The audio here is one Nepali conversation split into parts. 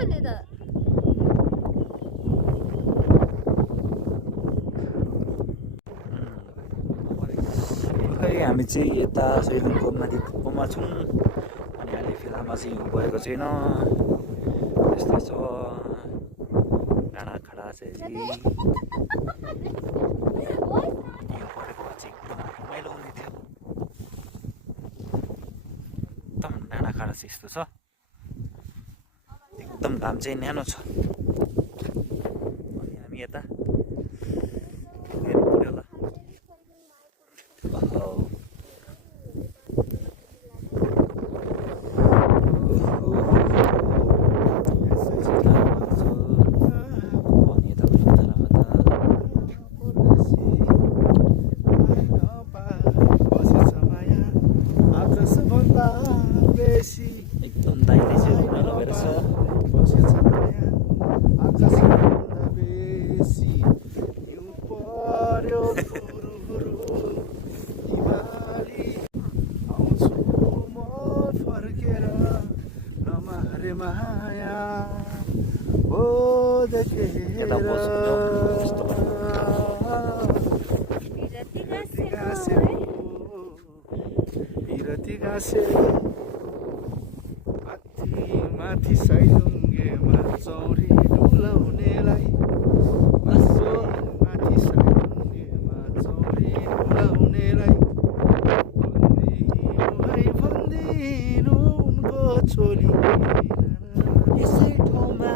भने त खै हामी चाहिँ यता सैलुङको माथि टुप्पोमा छौँ अनि अहिले फिलहालमा चाहिँ हिउँ परेको छैन यस्तै छ डाँडाखडा चाहिँ हिउँ परेको भए चाहिँ एकदम रमाइलो हुने थियो एकदम डाँडाखडा चाहिँ यस्तो छ एकदम घाम चाहिँ न्यानो छ अनि हामी यता हेर्नु पऱ्यो होला एकदम दाइले चाहिँ रमाइलो भएर छ यता बस्नु कस्तो माथि सैलुङ्गेमा चौरी डुलाउनेलाई माथि सैलुङ्गेमा चौरी डुलाउनेलाई भनिदिनु उनको छोरी यसै ठाउँमा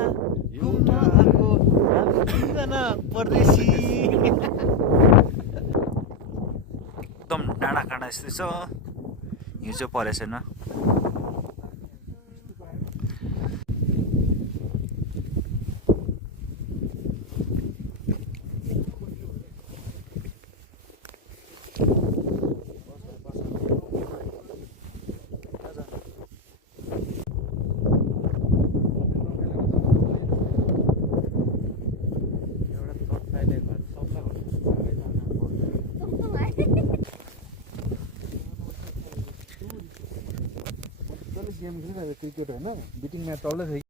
घुम्न आएको तिनजना परदेशी एकदम डाँडाकाँडा यस्तै छ हिउँ चाहिँ परेको छैन गेम खेलिरहेको क्रिकेट होइन बिटिङ म्याच चल्दैछ